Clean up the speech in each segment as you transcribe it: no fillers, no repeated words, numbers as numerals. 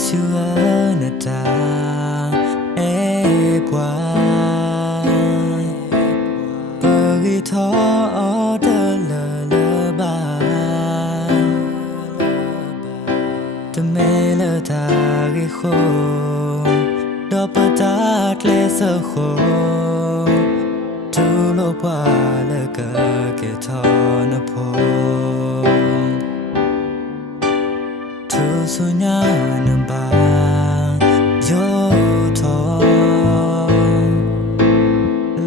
xưa nè ta e qua bờ ghi thó đơ lơ ba tơ mê lơ ta ghi khô đo bờ tát lê sơ khô tu lô qua lơ cờ kê thó nè phô tu su nha nè ba yo thọ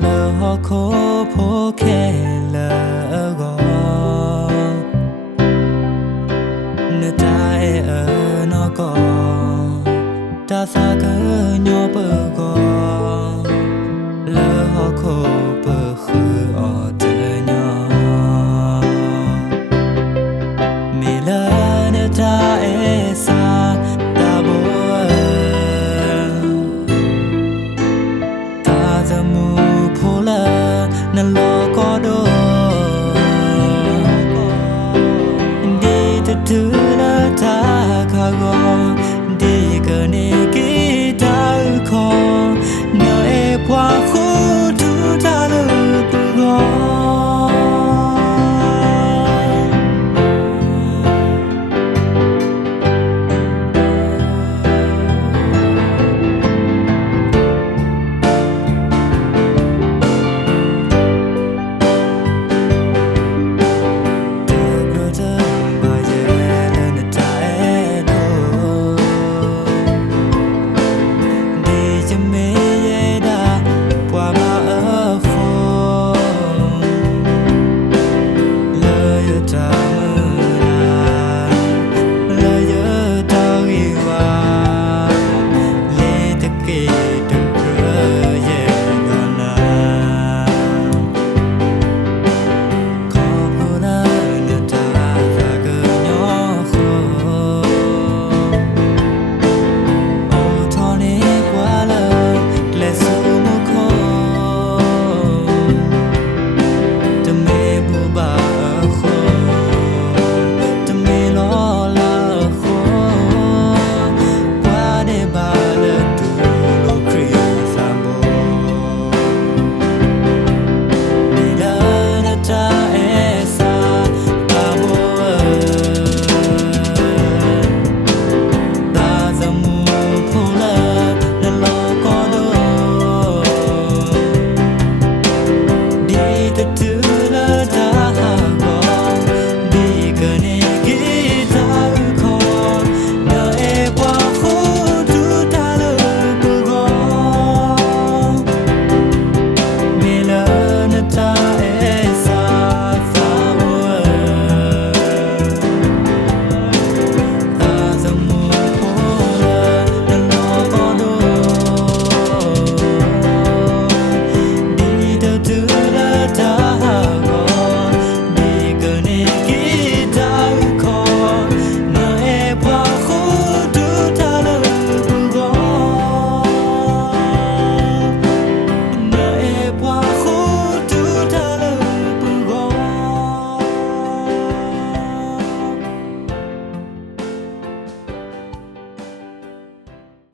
lơ ho khô phô kê lơ gò nè ta e ở nó có ta xa cơ nhỏ bờ gò lơ ho khô